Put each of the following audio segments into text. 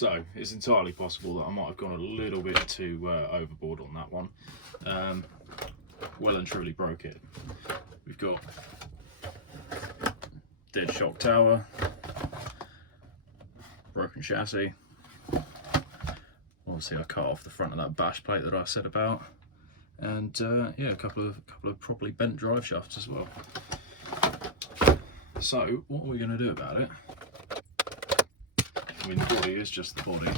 So it's entirely possible that I might have gone a little bit too overboard on that one. Well and truly broke it. We've got dead shock tower, broken chassis. Obviously I cut off the front of that bash plate that I said about, and yeah, a couple of properly bent drive shafts as well. So what are we going to do about it? I mean, the body is just the body.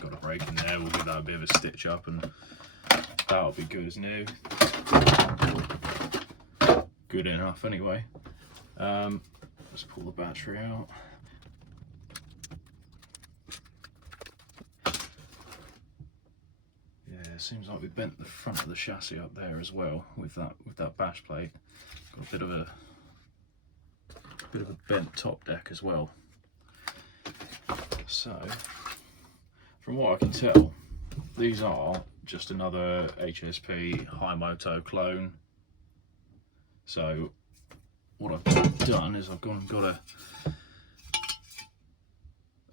Got a break in there, we'll give that a bit of a stitch up and that'll be good as new. Good enough anyway. Let's pull the battery out. Yeah, it seems like we bent the front of the chassis up there as well with that bash plate. Got a bit of a bent top deck as well. So, from what I can tell, these are just another HSP high moto clone. So, what I've done is I've gone and got a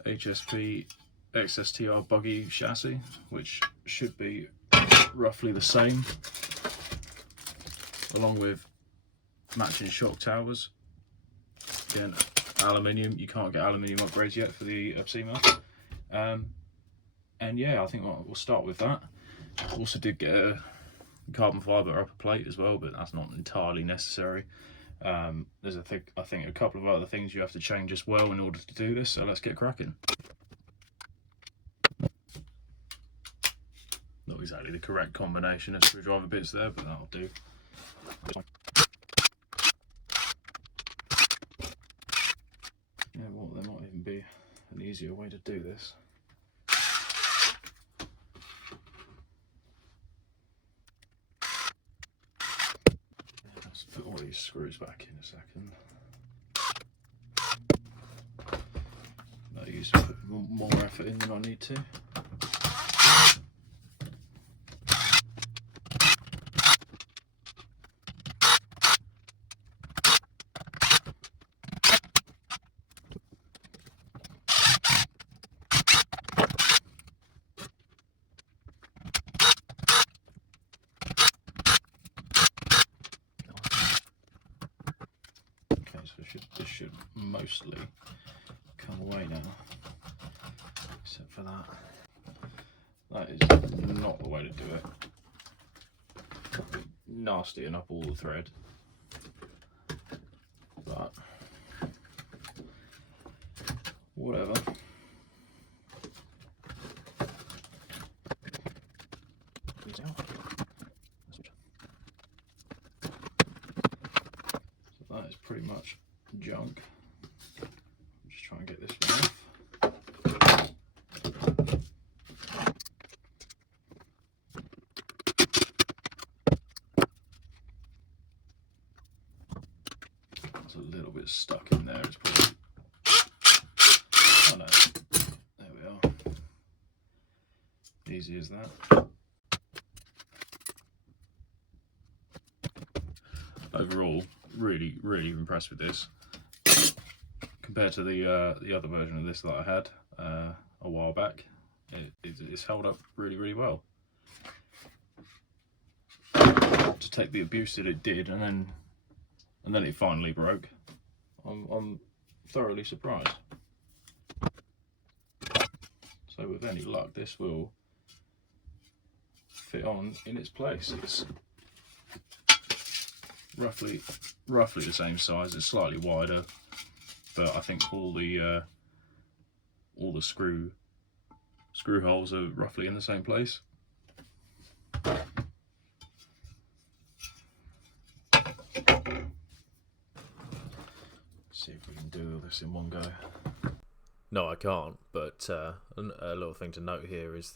HSP XSTR buggy chassis, which should be roughly the same, along with matching shock towers. Again, aluminium. You can't get aluminium upgrades yet for the Upsima. And yeah, I think we'll start with that. Also did get a carbon fibre upper plate as well, but that's not entirely necessary. There's I think a couple of other things you have to change as well in order to do this, so let's get cracking. Not exactly the correct combination of screwdriver bits there, but that'll do. Yeah, well, there might even be an easier way to do this. Let's put all these screws back in a second. I use to put more effort in than I need to. This should mostly come away now, except for that. That is not the way to do it. Nastying up all the thread, but whatever. So that is pretty much junk. Just try and get this one off. It's a little bit stuck in there. It's probably. Oh no! There we are. Easy as that. Overall, really impressed with this. Compared to the other version of this that I had a while back, it's held up really well. To take the abuse that it did, and then it finally broke, I'm thoroughly surprised. So with any luck, this will fit on in its place. It's roughly the same size. It's slightly wider, but I think all the screw holes are roughly in the same place. See if we can do this in one go. No, I can't, but a little thing to note here is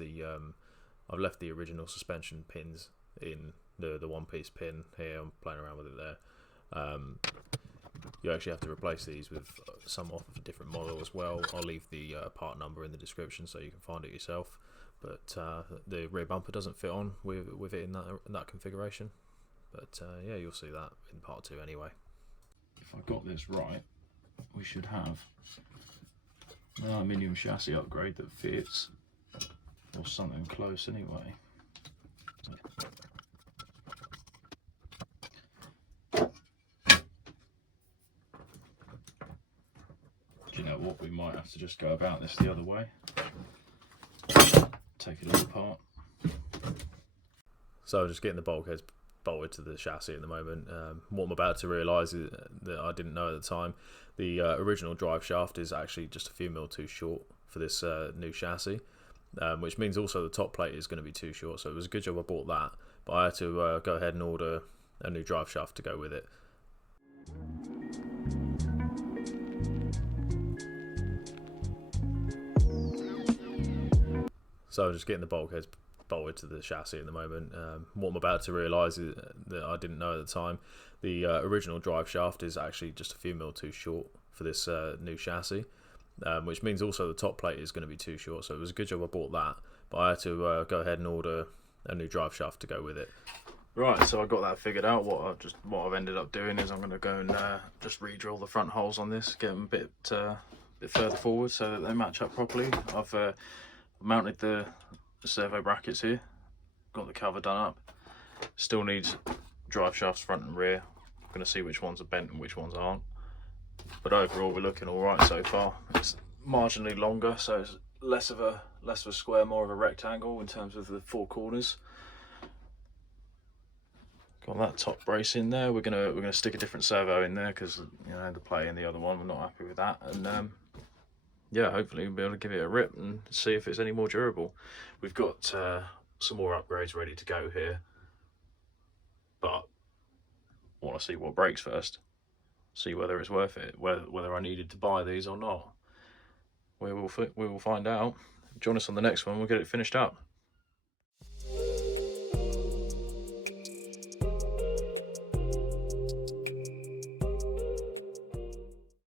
I've left the original suspension pins in the one-piece pin here. I'm playing around with it there. You actually have to replace these with some off of a different model as well. I'll leave the part number in the description so you can find it yourself. But the rear bumper doesn't fit on with it in that configuration. But yeah, you'll see that in part 2 anyway. If I got this right, we should have aluminium chassis upgrade that fits, or something close anyway. Do you know what, we might have to just go about this the other way. Take it all apart. So just getting the bulkheads bolted to the chassis at the moment. What I'm about to realise is that I didn't know at the time, the original drive shaft is actually just a few mil too short for this new chassis, which means also the top plate is going to be too short. So it was a good job I bought that, but I had to go ahead and order a new drive shaft to go with it. So just getting the bulkheads bolted to the chassis at the moment. What I'm about to realise is that I didn't know at the time, the original drive shaft is actually just a few mil too short for this new chassis, which means also the top plate is going to be too short. So it was a good job I bought that, but I had to go ahead and order a new drive shaft to go with it. Right, so I got that figured out. What I've ended up doing is I'm going to go and just re-drill the front holes on this, get them a bit further forward so that they match up properly. I've mounted the servo brackets here, got the cover done up. Still needs drive shafts front and rear. I'm going to see which ones are bent and which ones aren't. But overall we're looking all right so far. It's marginally longer, so it's less of a square, more of a rectangle in terms of the four corners. Got that top brace in there. We're gonna stick a different servo in there because, you know, the play in the other one, we're not happy with that. And yeah, hopefully we'll be able to give it a rip and see if it's any more durable. We've got some more upgrades ready to go here, but I want to see what breaks first, see whether it's worth it, whether I needed to buy these or not. We will find out. Join us on the next one, we'll get it finished up.